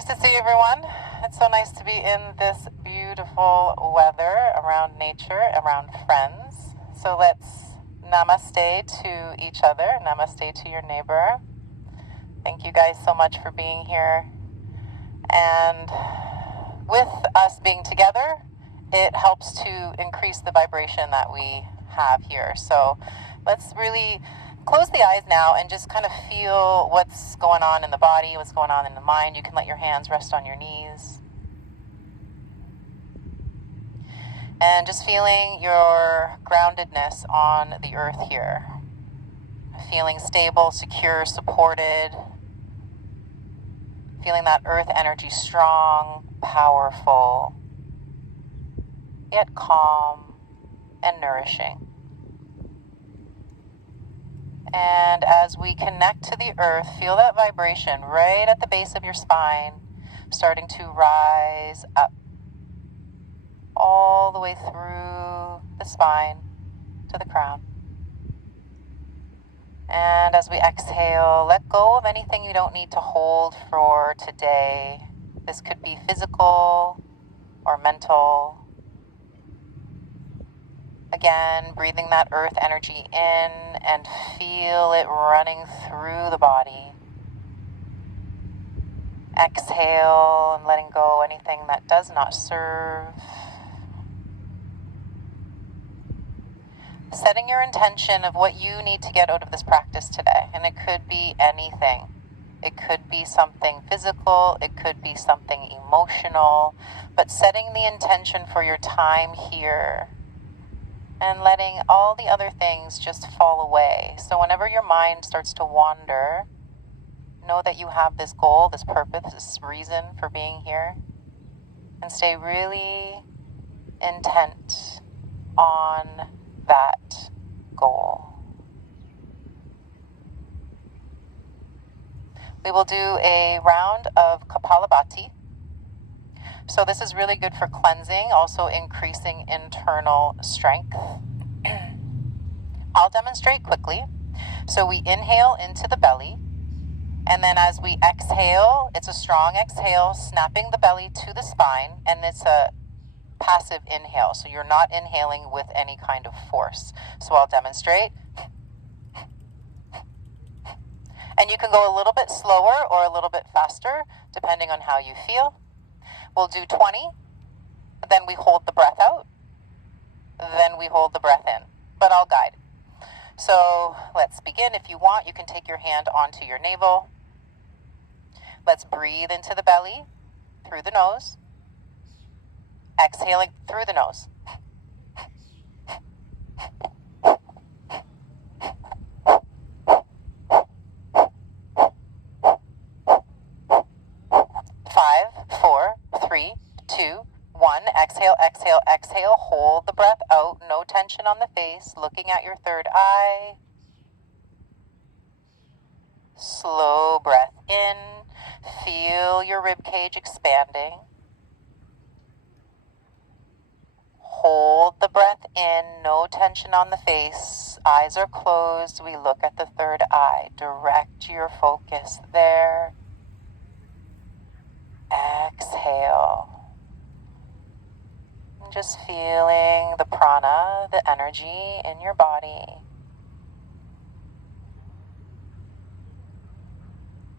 nice to see everyone. It's so nice to be in this beautiful weather, around nature, around friends. So let's namaste to each other. Namaste to your neighbor. Thank you guys so much for being here. And with us being together, it helps to increase the vibration that we have here. So let's really close the eyes now and just kind of feel what's going on in the body, what's going on in the mind. You can let your hands rest on your knees. And just feeling your groundedness on the earth here. Feeling stable, secure, supported. Feeling that earth energy strong, powerful, yet calm and nourishing. And as we connect to the earth, feel that vibration right at the base of your spine, starting to rise up all the way through the spine to the crown. And as we exhale, let go of anything you don't need to hold for today. This could be physical or mental. Again, breathing that earth energy in and feel it running through the body. Exhale and letting go anything that does not serve. Setting your intention of what you need to get out of this practice today. And it could be anything. It could be something physical. It could be something emotional. But setting the intention for your time here and letting all the other things just fall away. So whenever your mind starts to wander, know that you have this goal, this purpose, this reason for being here. And stay really intent on that goal. We will do a round of Kapalabhati. So this is really good for cleansing, also increasing internal strength. I'll demonstrate quickly. So we inhale into the belly, and then as we exhale, it's a strong exhale, snapping the belly to the spine, and it's a passive inhale. So you're not inhaling with any kind of force. So I'll demonstrate. And you can go a little bit slower or a little bit faster, depending on how you feel. We'll do 20, then we hold the breath out, then we hold the breath in, but I'll guide. So let's begin. If you want, you can take your hand onto your navel. Let's breathe into the belly, through the nose, exhaling through the nose. 5, 4, 3, 2, 1. Exhale, exhale, exhale. Hold the breath out. No tension on the face. Looking at your third eye. Slow breath in. Feel your rib cage expanding. Hold the breath in. No tension on the face. Eyes are closed. We look at the third eye. Direct your focus there. Exhale. And just feeling the prana, the energy in your body.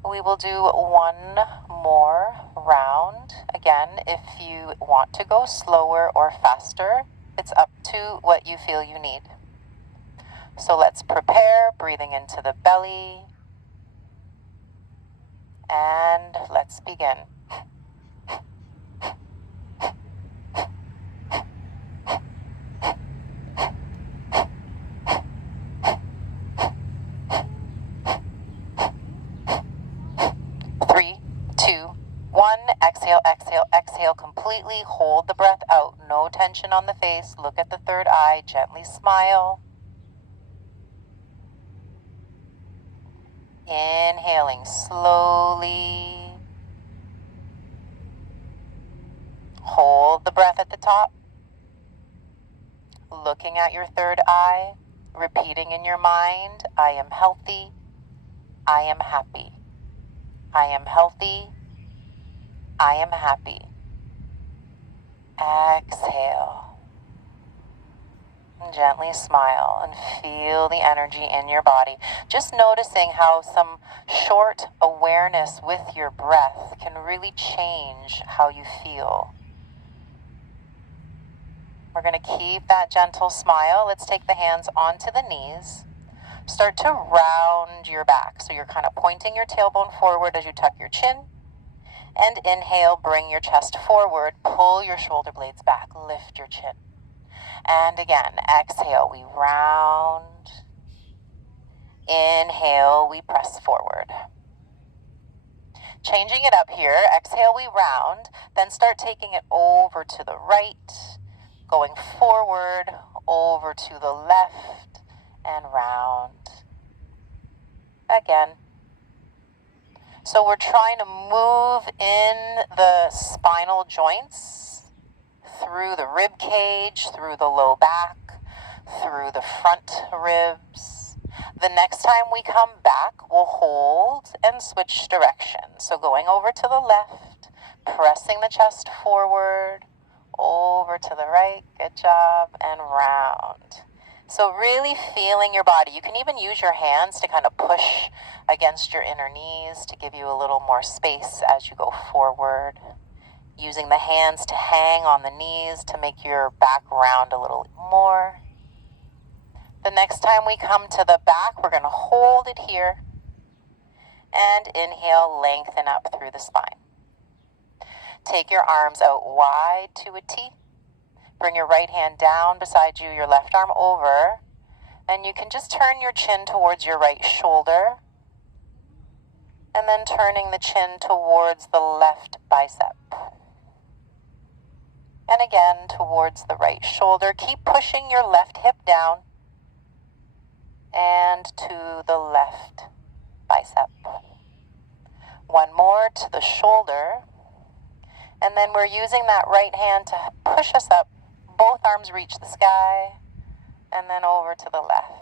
We will do one more round. Again, if you want to go slower or faster, it's up to what you feel you need. So let's prepare, breathing into the belly. And let's begin. Exhale, exhale, exhale completely. Hold the breath out. No tension on the face. Look at the third eye. Gently smile. Inhaling slowly. Hold the breath at the top. Looking at your third eye. Repeating in your mind, I am healthy. I am happy. I am healthy. I am happy. Exhale. And gently smile and feel the energy in your body. Just noticing how some short awareness with your breath can really change how you feel. We're going to keep that gentle smile. Let's take the hands onto the knees. Start to round your back. So you're kind of pointing your tailbone forward as you tuck your chin. And inhale, bring your chest forward. Pull your shoulder blades back. Lift your chin. And again, exhale, we round. Inhale, we press forward. Changing it up here. Exhale, we round. Then start taking it over to the right. Going forward, over to the left, and round. Again. So we're trying to move in the spinal joints, through the rib cage, through the low back, through the front ribs. The next time we come back, we'll hold and switch directions. So going over to the left, pressing the chest forward, over to the right, good job, and round. So really feeling your body. You can even use your hands to kind of push against your inner knees to give you a little more space as you go forward. Using the hands to hang on the knees to make your back round a little more. The next time we come to the back, we're going to hold it here. And inhale, lengthen up through the spine. Take your arms out wide to a T. Bring your right hand down beside you, your left arm over. And you can just turn your chin towards your right shoulder. And then turning the chin towards the left bicep. And again, towards the right shoulder. Keep pushing your left hip down. And to the left bicep. One more to the shoulder. And then we're using that right hand to push us up. Both arms reach the sky. And then over to the left.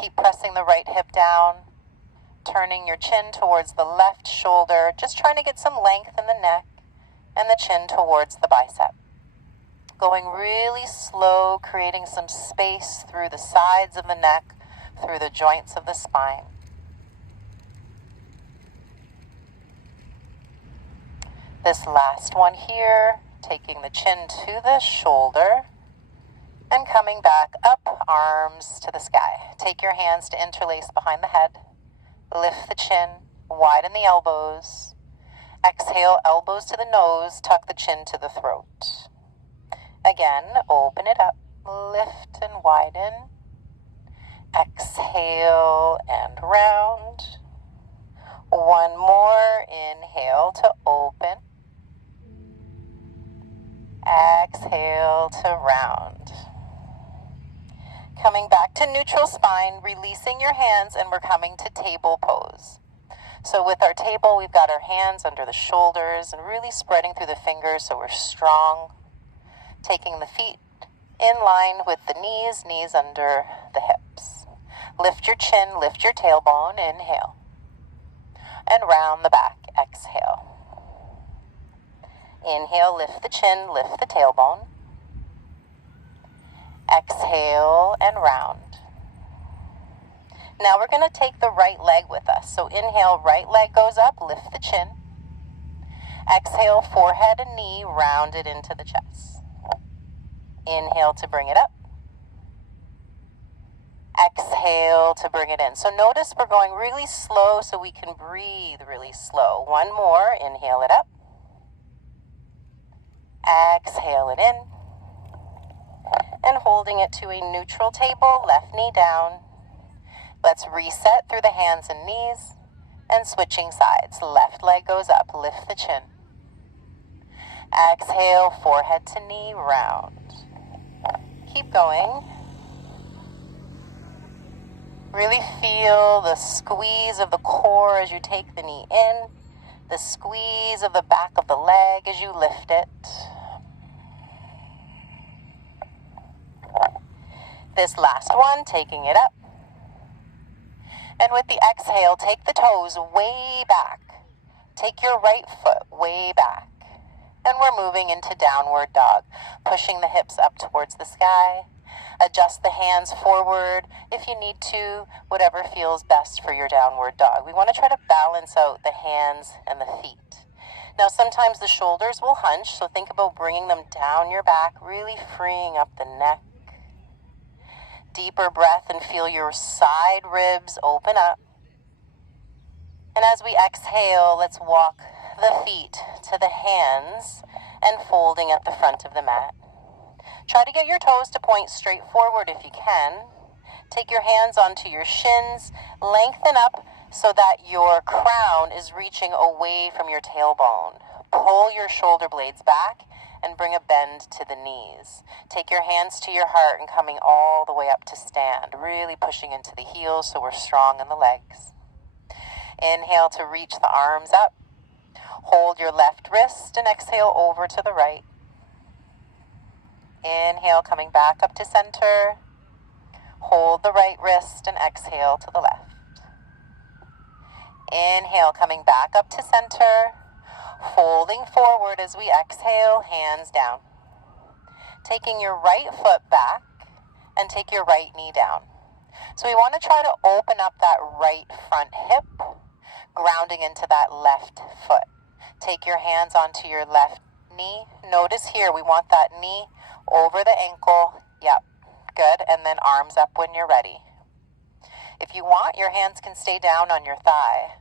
Keep pressing the right hip down. Turning your chin towards the left shoulder. Just trying to get some length in the neck. And the chin towards the bicep. Going really slow, creating some space through the sides of the neck, through the joints of the spine. This last one here, taking the chin to the shoulder and coming back up, arms to the sky. Take your hands to interlace behind the head. Lift the chin, widen the elbows. Exhale, elbows to the nose, tuck the chin to the throat. Again, open it up, lift and widen. Exhale and round. One more, inhale to open. Exhale to round. Coming back to neutral spine, releasing your hands, and we're coming to table pose. So with our table, we've got our hands under the shoulders and really spreading through the fingers so we're strong. Taking the feet in line with the knees, knees under the hips. Lift your chin, lift your tailbone, inhale. And round the back, exhale. Inhale, lift the chin, lift the tailbone. Exhale and round. Now we're going to take the right leg with us. So inhale, right leg goes up, lift the chin. Exhale, forehead and knee rounded into the chest. Inhale to bring it up. Exhale to bring it in. So notice we're going really slow so we can breathe really slow. One more, inhale it up. Exhale it in. And holding it to a neutral table, left knee down. Let's reset through the hands and knees and switching sides. Left leg goes up, lift the chin. Exhale, forehead to knee, round. Keep going. Really feel the squeeze of the core as you take the knee in, the squeeze of the back of the leg as you lift it. This last one, taking it up. And with the exhale, take the toes way back. Take your right foot way back. And we're moving into downward dog, pushing the hips up towards the sky. Adjust the hands forward if you need to, whatever feels best for your downward dog. We want to try to balance out the hands and the feet. Now, sometimes the shoulders will hunch, so think about bringing them down your back, really freeing up the neck. Deeper breath and feel your side ribs open up. And as we exhale, let's walk the feet to the hands and folding at the front of the mat. Try to get your toes to point straight forward if you can. Take your hands onto your shins, lengthen up so that your crown is reaching away from your tailbone. Pull your shoulder blades back and bring a bend to the knees. Take your hands to your heart and coming all the way up to stand, really pushing into the heels so we're strong in the legs. Inhale to reach the arms up. Hold your left wrist and exhale over to the right. Inhale, coming back up to center. Hold the right wrist and exhale to the left. Inhale, coming back up to center. Folding forward as we exhale, hands down. Taking your right foot back and take your right knee down. So we want to try to open up that right front hip, grounding into that left foot. Take your hands onto your left knee. Notice here, we want that knee over the ankle. Yep, good. And then arms up when you're ready. If you want, your hands can stay down on your thigh.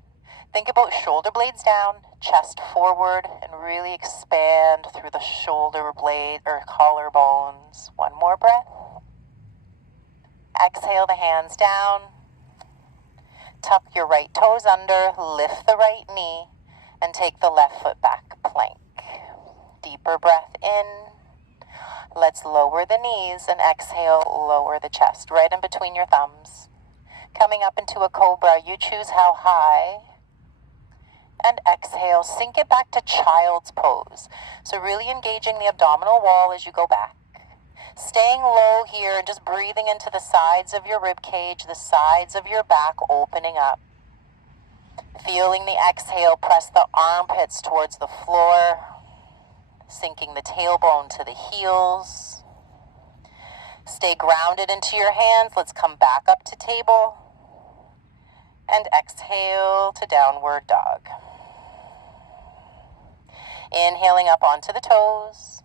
Think about shoulder blades down, chest forward, and really expand through the shoulder blade or collarbones. One more breath. Exhale the hands down. Tuck your right toes under, lift the right knee, and take the left foot back, plank. Deeper breath in. Let's lower the knees and exhale, lower the chest, right in between your thumbs. Coming up into a cobra, you choose how high. And exhale, sink it back to child's pose. So really engaging the abdominal wall as you go back. Staying low here and just breathing into the sides of your rib cage, the sides of your back opening up. Feeling the exhale, press the armpits towards the floor, sinking the tailbone to the heels. Stay grounded into your hands. Let's come back up to table. And exhale to downward dog. Inhaling up onto the toes.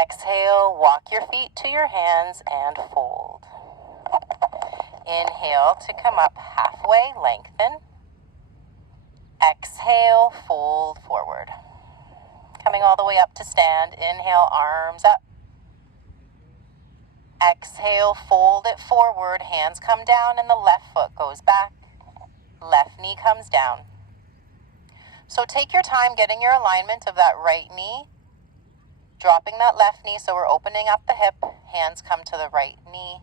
Exhale, walk your feet to your hands and fold. Inhale to come up halfway, lengthen. Exhale, fold forward. Coming all the way up to stand. Inhale, arms up. Exhale, fold it forward. Hands come down and the left foot goes back. Left knee comes down. So take your time getting your alignment of that right knee. Dropping that left knee so we're opening up the hip. Hands come to the right knee.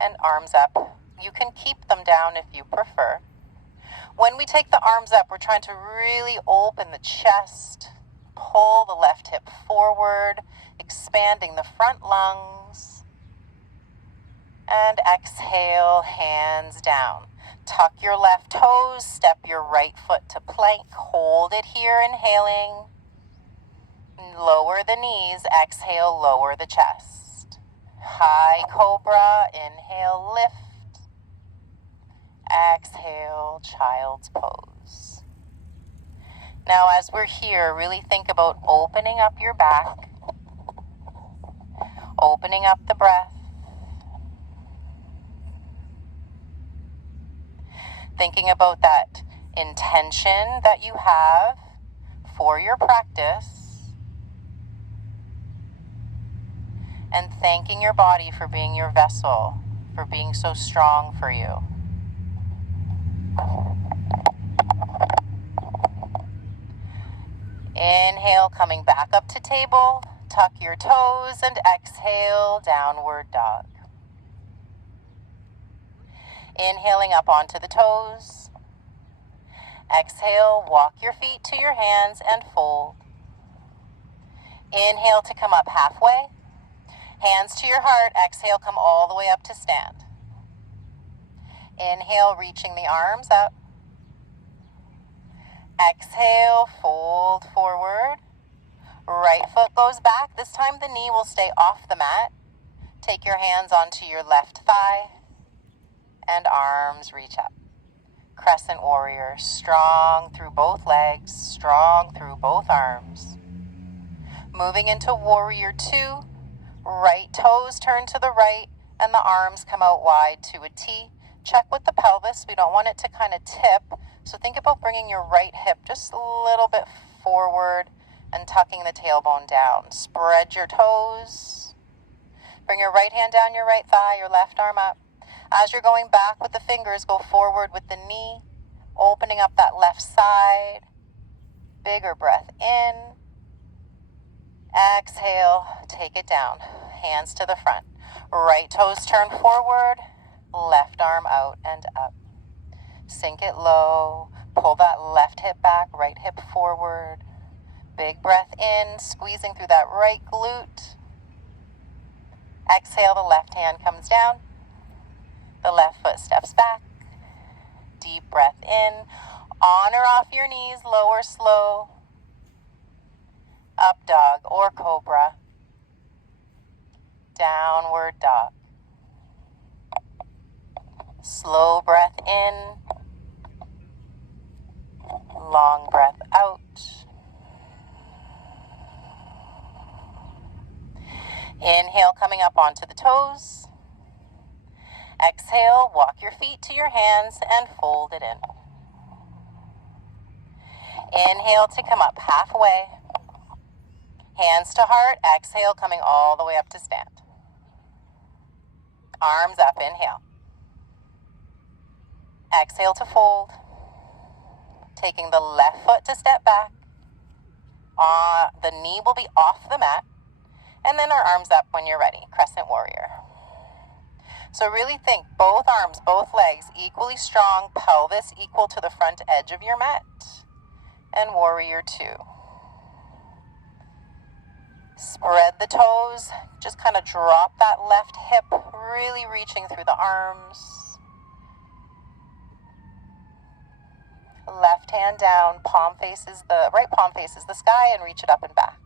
And arms up. You can keep them down if you prefer. When we take the arms up, we're trying to really open the chest. Pull the left hip forward, expanding the front lungs. And exhale, hands down. Tuck your left toes, step your right foot to plank. Hold it here, inhaling. Lower the knees, exhale, lower the chest. High cobra, inhale, lift. Exhale, child's pose. Now as we're here, really think about opening up your back, opening up the breath, thinking about that intention that you have for your practice, and thanking your body for being your vessel, for being so strong for you. Inhale, coming back up to table. Tuck your toes and exhale, downward dog. Inhaling up onto the toes. Exhale, walk your feet to your hands and fold. Inhale to come up halfway. Hands to your heart. Exhale, come all the way up to stand. Inhale, reaching the arms up. Exhale, fold forward. Right foot goes back. This time the knee will stay off the mat. Take your hands onto your left thigh and arms reach up. Crescent warrior, strong through both legs, strong through both arms. Moving into warrior two, right toes turn to the right and the arms come out wide to a T. Check with the pelvis. We don't want it to kind of tip. So think about bringing your right hip just a little bit forward and tucking the tailbone down. Spread your toes. Bring your right hand down your right thigh, your left arm up. As you're going back with the fingers, go forward with the knee, opening up that left side. Bigger breath in. Exhale, take it down. Hands to the front. Right toes turn forward, left arm out and up. Sink it low. Pull that left hip back, right hip forward. Big breath in, squeezing through that right glute. Exhale, the left hand comes down. The left foot steps back. Deep breath in. On or off your knees, low or slow. Up dog or cobra. Downward dog. Slow breath in. Long breath out. Inhale, coming up onto the toes. Exhale, walk your feet to your hands and fold it in. Inhale to come up halfway. Hands to heart. Exhale, coming all the way up to stand. Arms up, inhale. Exhale to fold. Taking the left foot to step back. The knee will be off the mat. And then our arms up when you're ready. Crescent warrior. So really think both arms, both legs equally strong, pelvis equal to the front edge of your mat. And warrior two. Spread the toes. Just kind of drop that left hip, really reaching through the arms. Left hand down, right palm faces the sky and reach it up and back.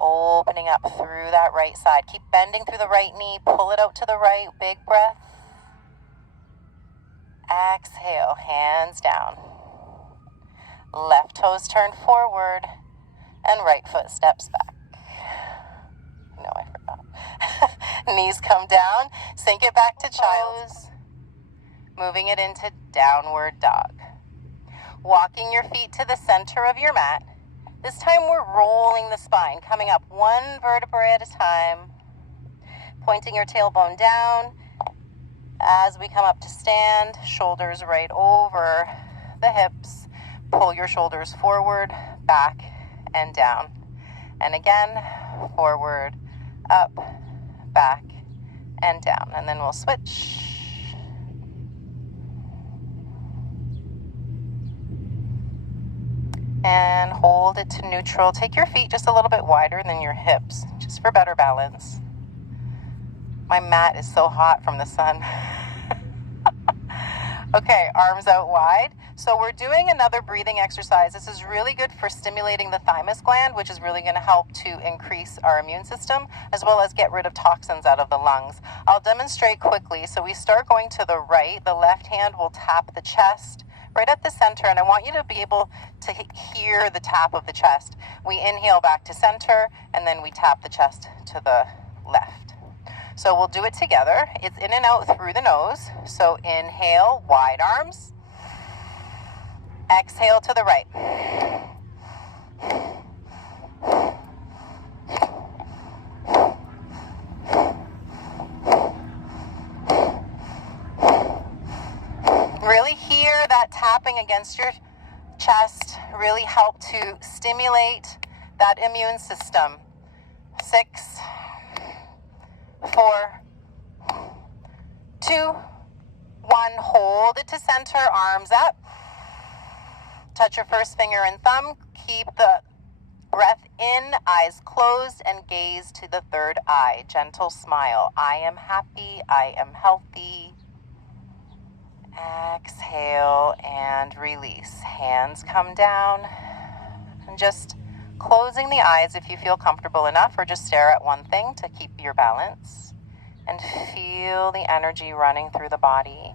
Opening up through that right side. Keep bending through the right knee. Pull it out to the right. Big breath. Exhale. Hands down. Left toes turn forward. And right foot steps back. No, I forgot. Knees come down. Sink it back to child. Moving it into downward dog. Walking your feet to the center of your mat. This time we're rolling the spine, coming up one vertebrae at a time, pointing your tailbone down. As we come up to stand, shoulders right over the hips. Pull your shoulders forward, back, and down. And again, forward, up, back, and down. And then we'll switch. And hold it to neutral. Take your feet just a little bit wider than your hips, just for better balance. My mat is so hot from the sun. Okay, arms out wide. So we're doing another breathing exercise. This is really good for stimulating the thymus gland, which is really going to help to increase our immune system, as well as get rid of toxins out of the lungs. I'll demonstrate quickly. So we start going to the right. The left hand will tap the chest right at the center, and I want you to be able to hear the tap of the chest. We inhale back to center, and then we tap the chest to the left. So we'll do it together. It's in and out through the nose. So inhale, wide arms. Exhale to the right. Really hear that tapping against your chest. Really help to stimulate that immune system. 6, 4, 2, 1. Hold it to center, arms up. Touch your first finger and thumb. Keep the breath in, eyes closed, and gaze to the third eye. Gentle smile. I am happy. I am healthy. Exhale and release. Hands come down. And just closing the eyes if you feel comfortable enough, or just stare at one thing to keep your balance. And feel the energy running through the body.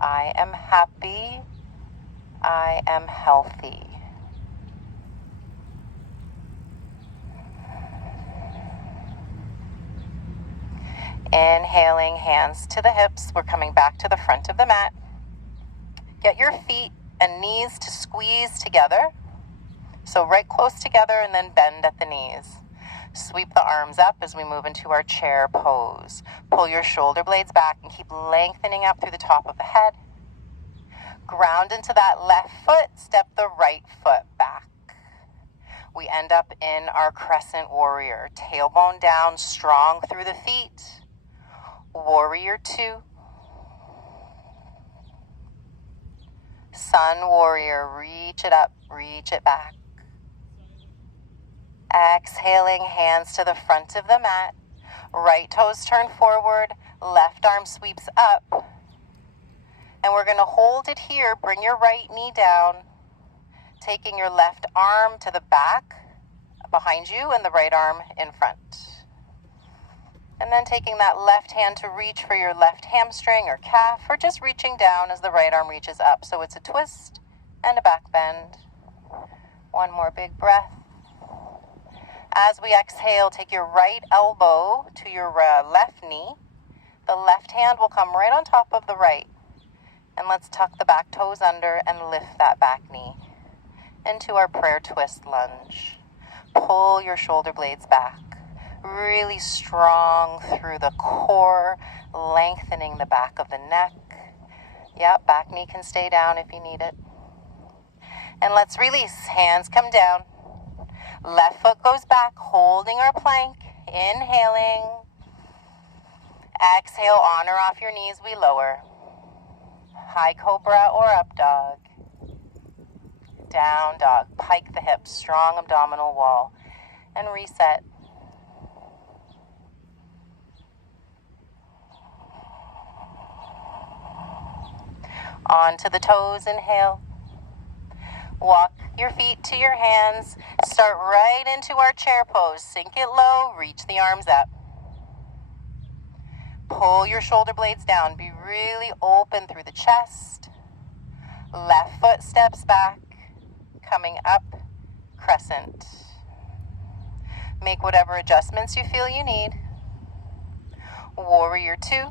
I am happy. I am healthy. Inhaling, hands to the hips. We're coming back to the front of the mat. Get your feet and knees to squeeze together. So right close together, and then bend at the knees. Sweep the arms up as we move into our chair pose. Pull your shoulder blades back and keep lengthening up through the top of the head. Ground into that left foot, step the right foot back. We end up in our crescent warrior. Tailbone down, strong through the feet. Warrior 2. Sun warrior, reach it up, reach it back. Exhaling, hands to the front of the mat. Right toes turn forward, left arm sweeps up. And we're going to hold it here. Bring your right knee down, taking your left arm to the back behind you and the right arm in front. And then taking that left hand to reach for your left hamstring or calf, or just reaching down as the right arm reaches up. So it's a twist and a back bend. One more big breath. As we exhale, take your right elbow to your left knee. The left hand will come right on top of the right. And let's tuck the back toes under and lift that back knee into our prayer twist lunge. Pull your shoulder blades back. Really strong through the core, lengthening the back of the neck. Yep, back knee can stay down if you need it. And let's release. Hands come down. Left foot goes back, holding our plank. Inhaling. Exhale, on or off your knees, we lower. High cobra or up dog. Down dog. Pike the hips, strong abdominal wall. And reset. Onto the toes, inhale. Walk your feet to your hands. Start right into our chair pose. Sink it low, reach the arms up. Pull your shoulder blades down. Be really open through the chest. Left foot steps back, coming up, crescent. Make whatever adjustments you feel you need. Warrior 2.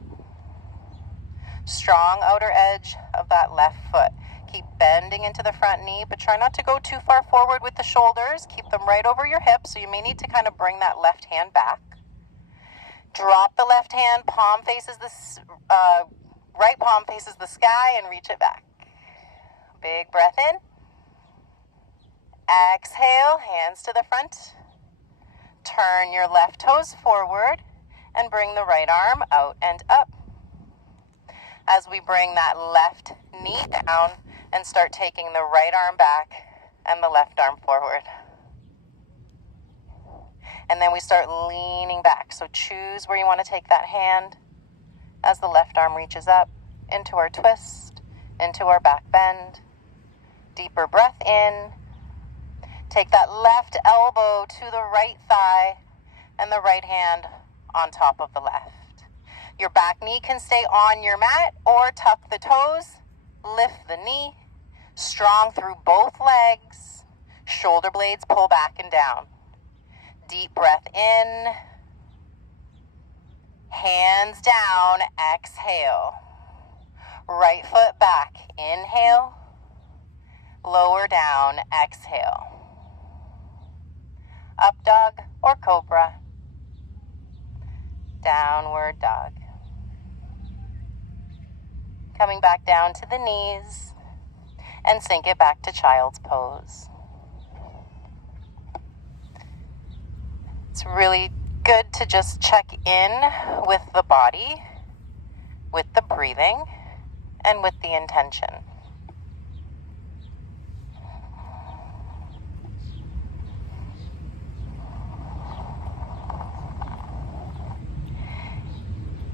Strong outer edge of that left foot. Keep bending into the front knee, but try not to go too far forward with the shoulders. Keep them right over your hips, so you may need to kind of bring that left hand back. Drop the left hand, palm faces right palm faces the sky, and reach it back. Big breath in. Exhale, hands to the front. Turn your left toes forward and bring the right arm out and up. As we bring that left knee down and start taking the right arm back and the left arm forward. And then we start leaning back. So choose where you want to take that hand as the left arm reaches up into our twist, into our back bend. Deeper breath in. Take that left elbow to the right thigh and the right hand on top of the left. Your back knee can stay on your mat or tuck the toes, lift the knee, strong through both legs, shoulder blades pull back and down. Deep breath in, hands down, exhale. Right foot back, inhale, lower down, exhale. Up dog or cobra, downward dog. Coming back down to the knees and sink it back to child's pose. It's really good to just check in with the body, with the breathing, and with the intention.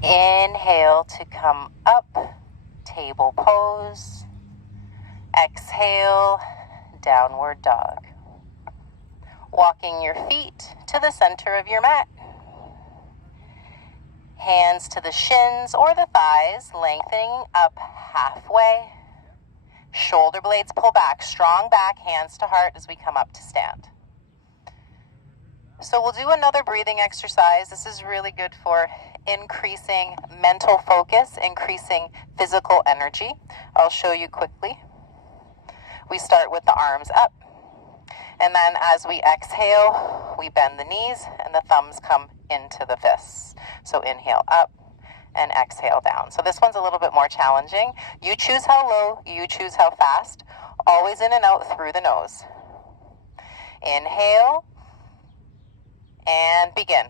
Inhale to come up. table pose. Exhale, downward dog. Walking your feet to the center of your mat. Hands to the shins or the thighs, lengthening up halfway. Shoulder blades pull back, strong back, hands to heart as we come up to stand. So we'll do another breathing exercise. This is really good for increasing mental focus, increasing physical energy. I'll show you quickly. We start with the arms up. And then as we exhale, we bend the knees and the thumbs come into the fists. So inhale up and exhale down. So this one's a little bit more challenging. You choose how low, you choose how fast. Always in and out through the nose. Inhale and begin.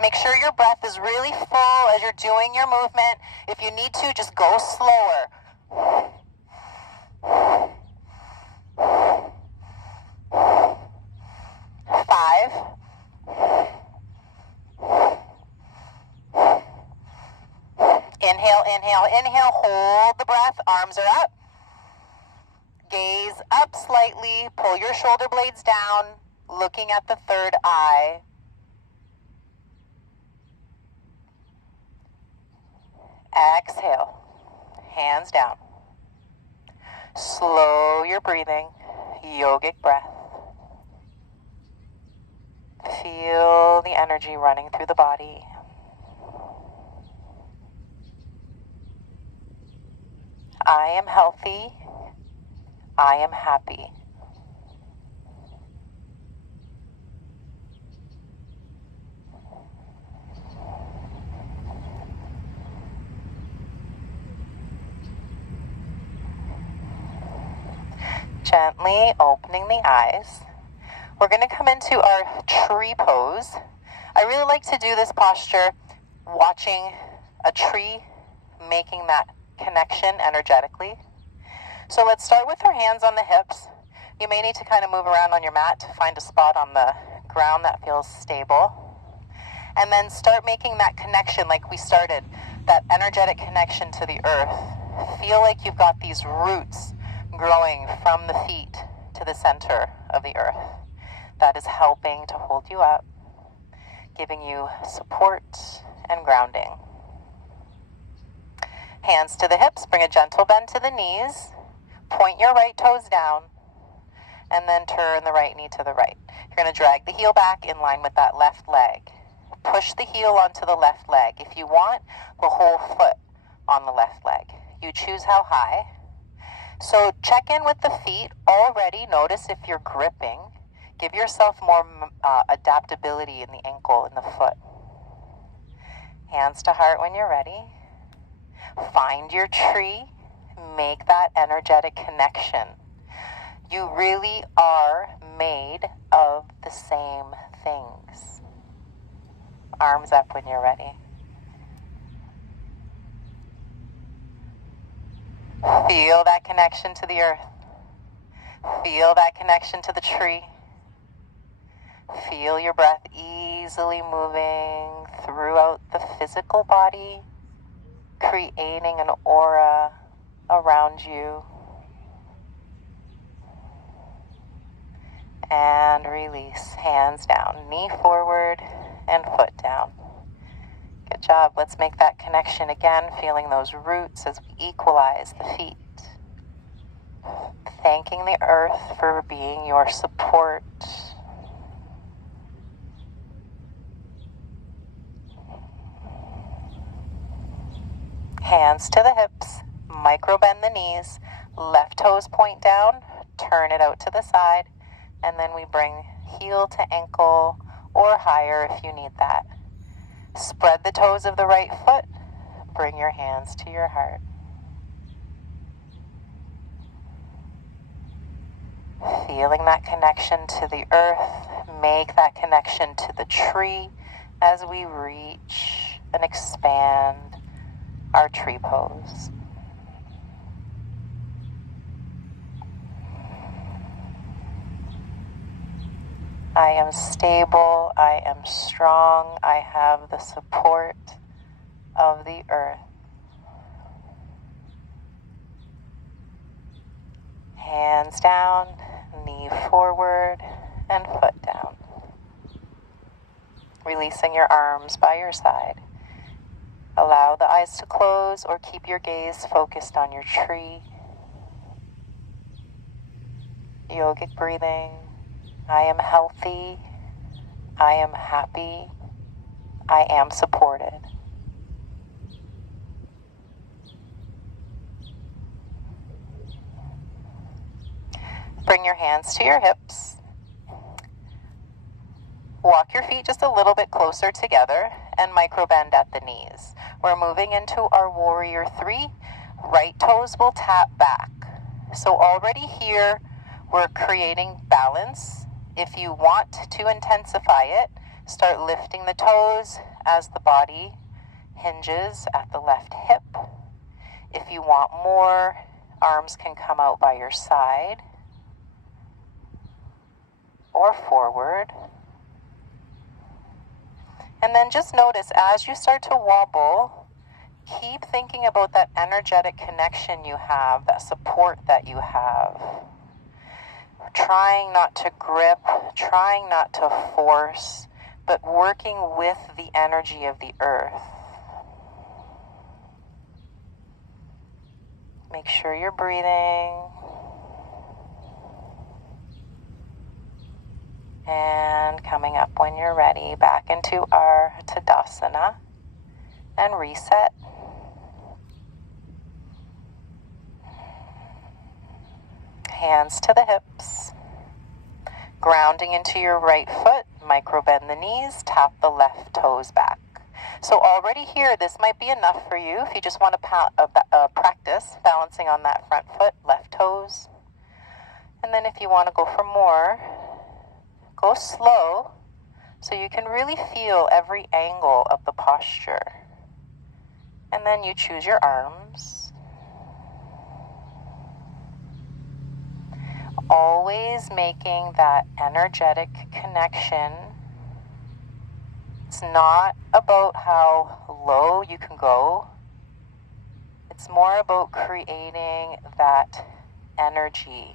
Make sure your breath is really full as you're doing your movement. If you need to, just go slower. 5. Inhale, inhale, inhale. Hold the breath. Arms are up. Gaze up slightly. Pull your shoulder blades down, looking at the third eye. Exhale. Hands down. Slow your breathing. Yogic breath. Feel the energy running through the body. I am healthy. I am happy. Gently opening the eyes. We're going to come into our tree pose. I really like to do this posture watching a tree, making that connection energetically. So let's start with our hands on the hips. You may need to kind of move around on your mat to find a spot on the ground that feels stable. And then start making that connection like we started, that energetic connection to the earth. Feel like you've got these roots growing from the feet to the center of the earth. That is helping to hold you up, giving you support and grounding. Hands to the hips, bring a gentle bend to the knees. Point your right toes down, and then turn the right knee to the right. You're going to drag the heel back in line with that left leg. Push the heel onto the left leg. If you want, the whole foot on the left leg. You choose how high. So check in with the feet already. Notice if you're gripping. Give yourself more adaptability in the ankle and the foot. Hands to heart when you're ready. Find your tree. Make that energetic connection. You really are made of the same things. Arms up when you're ready. Feel that connection to the earth. Feel that connection to the tree. Feel your breath easily moving throughout the physical body, creating an aura around you. And release. Hands down, knee forward and foot down. Good job. Let's make that connection again, feeling those roots as we equalize the feet. Thanking the earth for being your support. Hands to the hips, micro bend the knees, left toes point down, turn it out to the side, and then we bring heel to ankle or higher if you need that. Spread the toes of the right foot, bring your hands to your heart. Feeling that connection to the earth, make that connection to the tree as we reach and expand our tree pose. I am stable. I am strong. I have the support of the earth. Hands down, knee forward, and foot down. Releasing your arms by your side. Allow the eyes to close or keep your gaze focused on your tree. Yogic breathing. I am healthy. I am happy. I am supported. Bring your hands to your hips. Walk your feet just a little bit closer together and micro bend at the knees. We're moving into our warrior 3. Right toes will tap back. So already here, we're creating balance. If you want to intensify it, start lifting the toes as the body hinges at the left hip. If you want more, arms can come out by your side or forward. And then just notice as you start to wobble, keep thinking about that energetic connection you have, that support that you have. Trying not to grip, trying not to force, but working with the energy of the earth. Make sure you're breathing. And coming up when you're ready, back into our Tadasana and reset. Hands to the hips. Grounding into your right foot, micro bend the knees, tap the left toes back. So already here, this might be enough for you if you just want to practice balancing on that front foot, left toes. And then if you want to go for more, go slow so you can really feel every angle of the posture. And then you choose your arms. Always making that energetic connection. It's not about how low you can go. It's more about creating that energy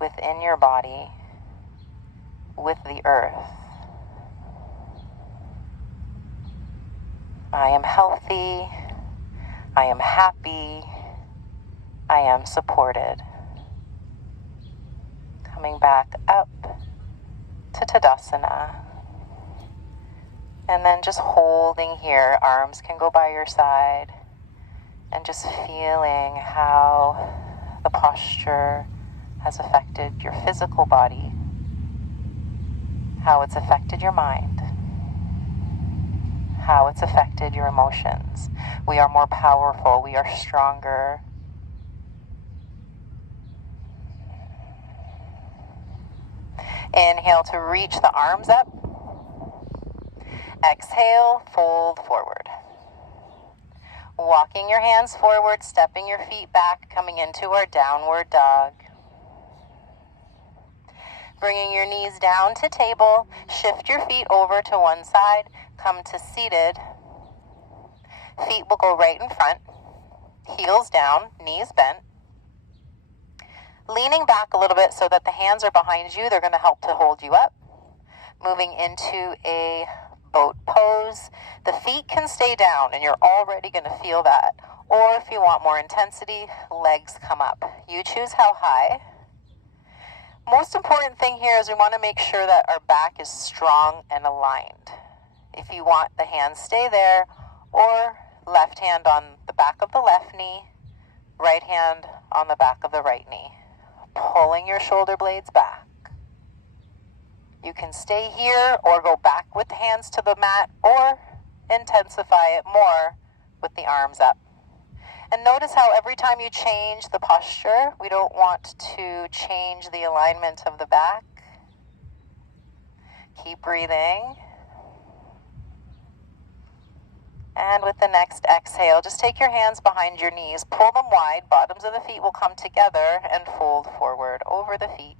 within your body with the earth. I am healthy. I am happy. I am supported. Coming back up to Tadasana. And then just holding here. Arms can go by your side. And just feeling how the posture has affected your physical body. How it's affected your mind, how it's affected your emotions. We are more powerful, we are stronger. Inhale to reach the arms up. Exhale, fold forward. Walking your hands forward, stepping your feet back, coming into our downward dog. Bringing your knees down to table, shift your feet over to one side, come to seated. Feet will go right in front, heels down, knees bent. Leaning back a little bit so that the hands are behind you, they're going to help to hold you up. Moving into a boat pose. The feet can stay down and you're already going to feel that. Or if you want more intensity, legs come up. You choose how high. Most important thing here is we want to make sure that our back is strong and aligned. If you want the hands stay there, or left hand on the back of the left knee, right hand on the back of the right knee. Pulling your shoulder blades back. You can stay here or go back with the hands to the mat or intensify it more with the arms up. And notice how every time you change the posture, we don't want to change the alignment of the back. Keep breathing. And with the next exhale, just take your hands behind your knees, pull them wide, bottoms of the feet will come together and fold forward over the feet.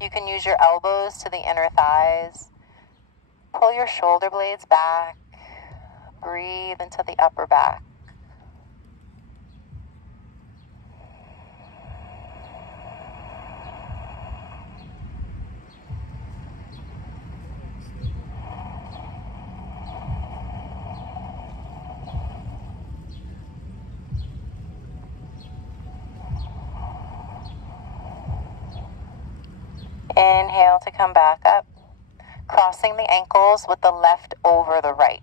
You can use your elbows to the inner thighs. Pull your shoulder blades back. Breathe into the upper back. Inhale to come back up, crossing the ankles with the left over the right.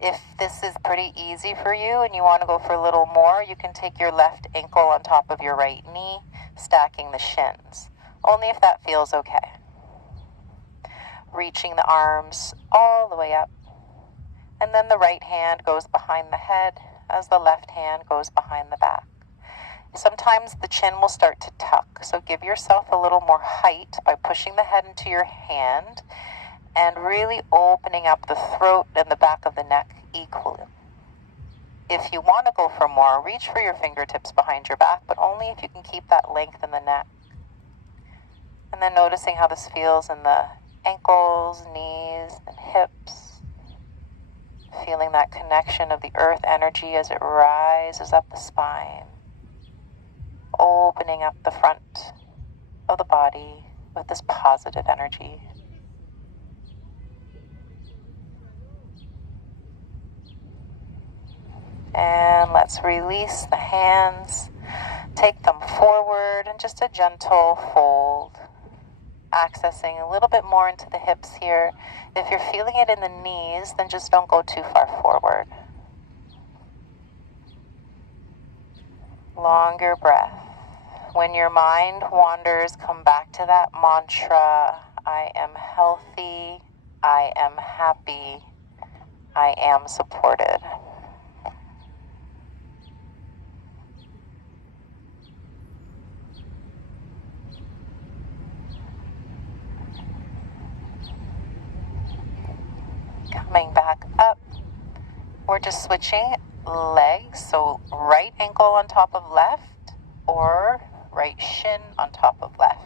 If this is pretty easy for you and you want to go for a little more, you can take your left ankle on top of your right knee, stacking the shins, only if that feels okay. Reaching the arms all the way up, and then the right hand goes behind the head as the left hand goes behind the back. Sometimes the chin will start to tuck, so give yourself a little more height by pushing the head into your hand and really opening up the throat and the back of the neck equally. If you want to go for more, reach for your fingertips behind your back, but only if you can keep that length in the neck. And then noticing how this feels in the ankles, knees, and hips. Feeling that connection of the earth energy as it rises up the spine. Opening up the front of the body with this positive energy. And let's release the hands. Take them forward and just a gentle fold. Accessing a little bit more into the hips here. If you're feeling it in the knees, then just don't go too far forward. Longer breath. When your mind wanders, come back to that mantra. I am healthy. I am happy. I am supported. Coming back up, we're just switching legs. So right ankle on top of left or right shin on top of left.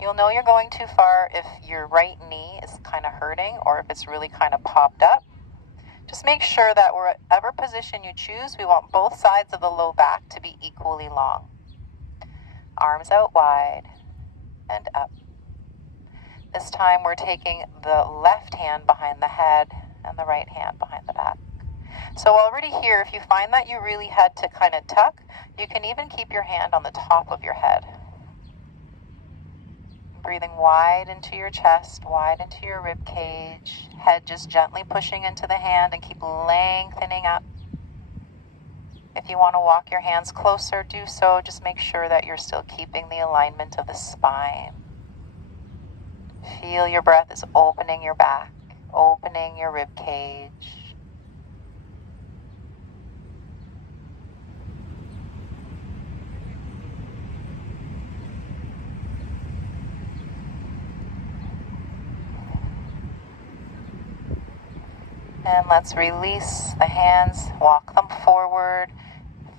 You'll know you're going too far if your right knee is kind of hurting or if it's really kind of popped up. Just make sure that whatever position you choose, we want both sides of the low back to be equally long. Arms out wide and up. This time we're taking the left hand behind the head and the right hand behind the back. So already here, if you find that you really had to kind of tuck, you can even keep your hand on the top of your head. Breathing wide into your chest, wide into your rib cage, head just gently pushing into the hand and keep lengthening up. If you want to walk your hands closer, do so. Just make sure that you're still keeping the alignment of the spine. Feel your breath is opening your back, opening your rib cage. And let's release the hands, walk them forward,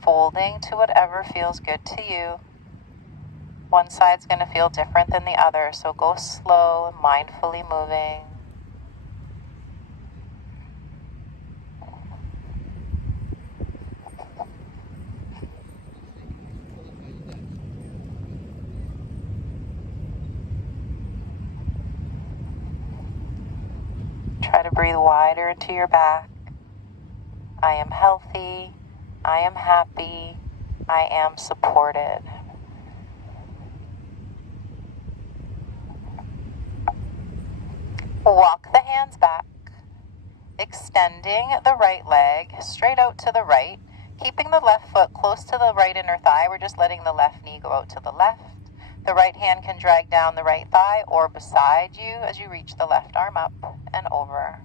folding to whatever feels good to you. One side's going to feel different than the other, so go slow and mindfully moving. Try to breathe wider into your back. I am healthy. I am happy. I am supported. Walk the hands back, extending the right leg straight out to the right, keeping the left foot close to the right inner thigh. We're just letting the left knee go out to the left. The right hand can drag down the right thigh or beside you as you reach the left arm up and over.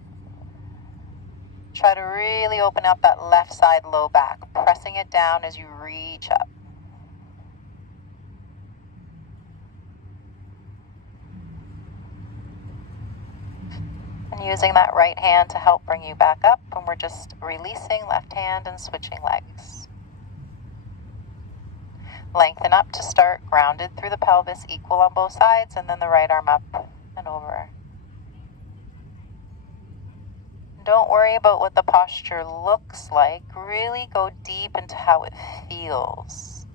Try to really open up that left side low back, pressing it down as you reach up. And using that right hand to help bring you back up, and we're just releasing left hand and switching legs. Lengthen up to start, grounded through the pelvis, equal on both sides, and then the right arm up and over. Don't worry about what the posture looks like. Really go deep into how it feels.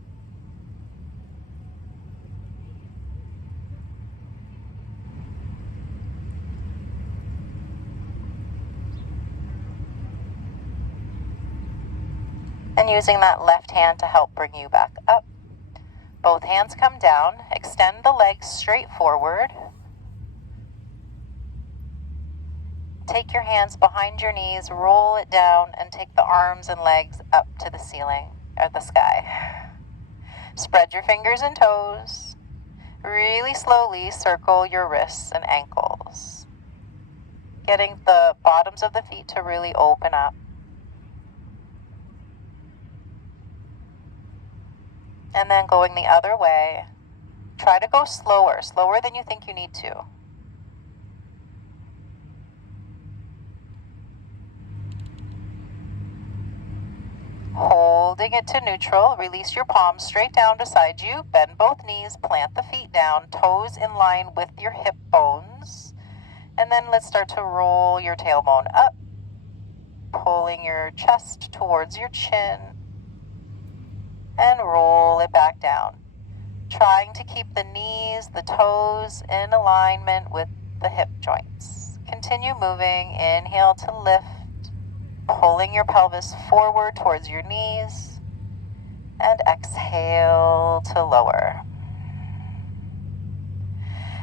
And using that left hand to help bring you back up. Both hands come down. Extend the legs straight forward. Take your hands behind your knees, roll it down, and take the arms and legs up to the ceiling or the sky. Spread your fingers and toes. Really slowly circle your wrists and ankles, getting the bottoms of the feet to really open up. And then going the other way, try to go slower than you think you need to. Holding it to neutral, release your palms straight down beside you, bend both knees, plant the feet down, toes in line with your hip bones. And then let's start to roll your tailbone up, pulling your chest towards your chin, and roll it back down. Trying to keep the knees, the toes in alignment with the hip joints. Continue moving. Inhale to lift, pulling your pelvis forward towards your knees, and exhale to lower.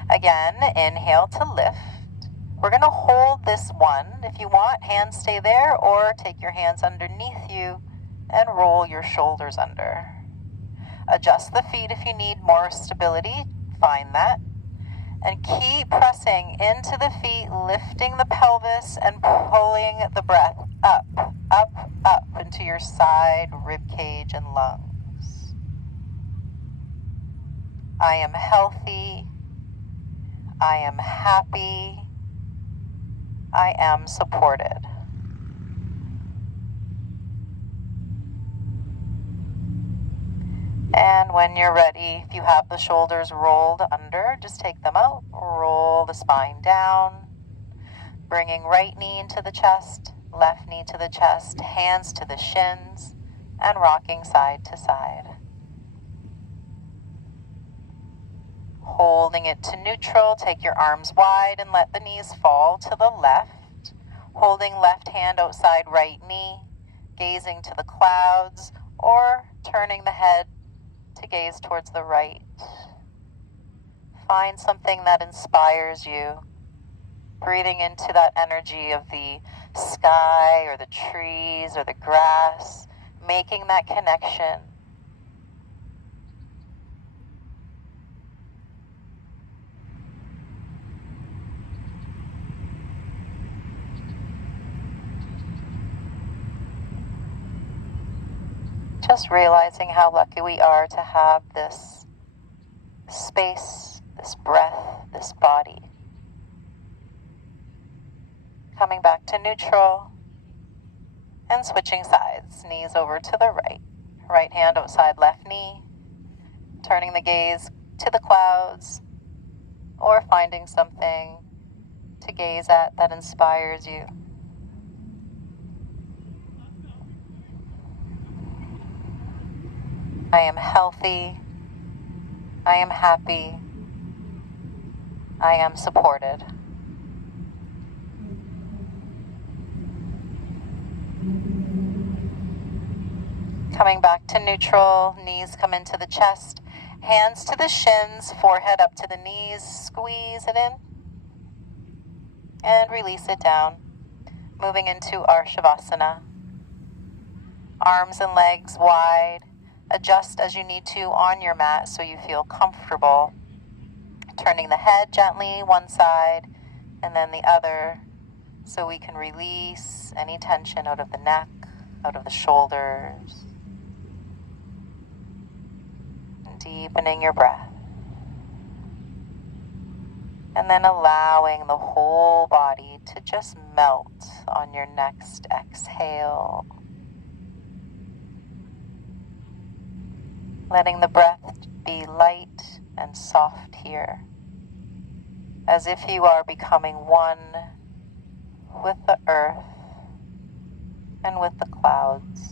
Again, inhale to lift. We're going to hold this one. If you want, hands stay there, or take your hands underneath you and roll your shoulders under. Adjust the feet if you need more stability, find that. And keep pressing into the feet, lifting the pelvis and pulling the breath up, up, up into your side, rib cage, and lungs. I am healthy. I am happy. I am supported. And when you're ready, if you have the shoulders rolled under, just take them out, roll the spine down, bringing right knee into the chest, left knee to the chest, hands to the shins, and rocking side to side. Holding it to neutral, take your arms wide and let the knees fall to the left, holding left hand outside right knee, gazing to the clouds, or turning the head to gaze towards the right. Find something that inspires you, breathing into that energy of the sky or the trees or the grass, making that connection. Just realizing how lucky we are to have this space, this breath, this body. Coming back to neutral and switching sides. Knees over to the right. Right hand outside left knee. Turning the gaze to the clouds, or finding something to gaze at that inspires you. I am healthy. I am happy. I am supported. Coming back to neutral, knees come into the chest, hands to the shins, forehead up to the knees, squeeze it in, and release it down. Moving into our Shavasana. Arms and legs wide. Adjust as you need to on your mat so you feel comfortable. Turning the head gently one side and then the other so we can release any tension out of the neck, out of the shoulders. Deepening your breath. And then allowing the whole body to just melt on your next exhale. letting the breath be light and soft here, as if you are becoming one with the earth and with the clouds.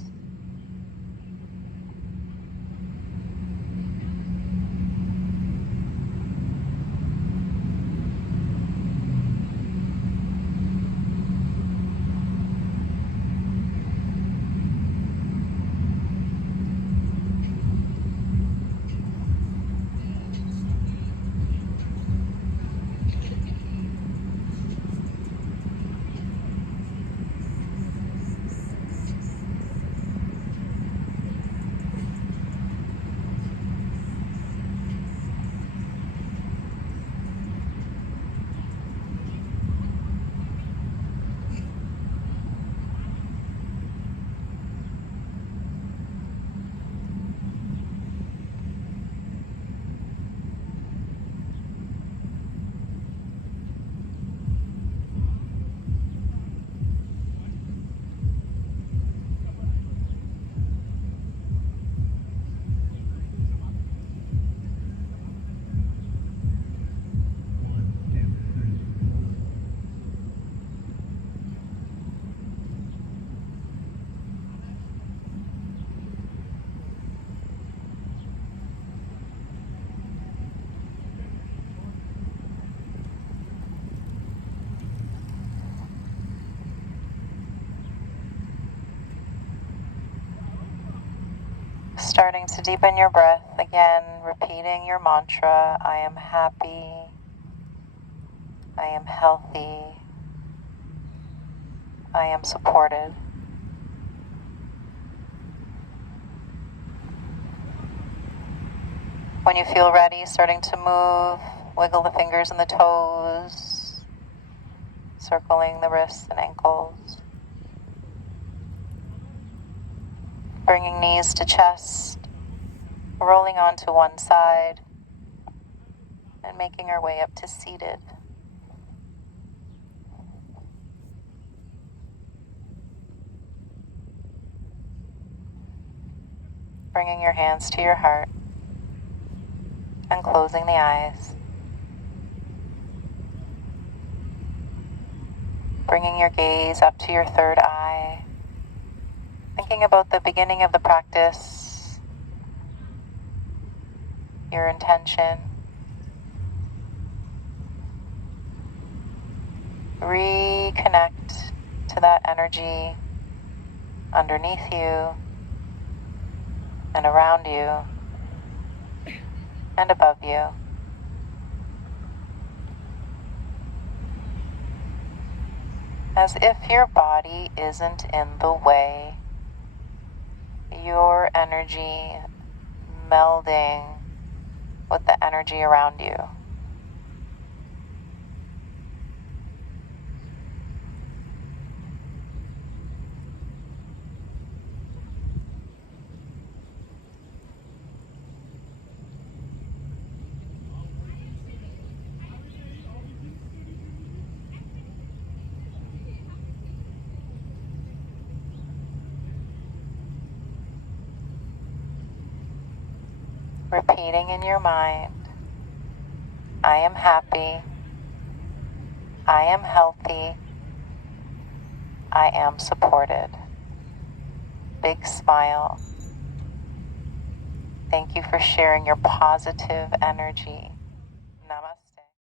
Starting to deepen your breath again, repeating your mantra, I am happy, I am healthy, I am supported. When you feel ready, starting to move, wiggle the fingers and the toes, circling the wrists and ankles. Bringing knees to chest, rolling onto one side, and making our way up to seated. Bringing your hands to your heart and closing the eyes. Bringing your gaze up to your third eye. Thinking about the beginning of the practice, your intention. Reconnect to that energy underneath you and around you and above you. As if your body isn't in the way, your energy melding with the energy around you. Repeating in your mind, I am happy, I am healthy, I am supported. Big smile. Thank you for sharing your positive energy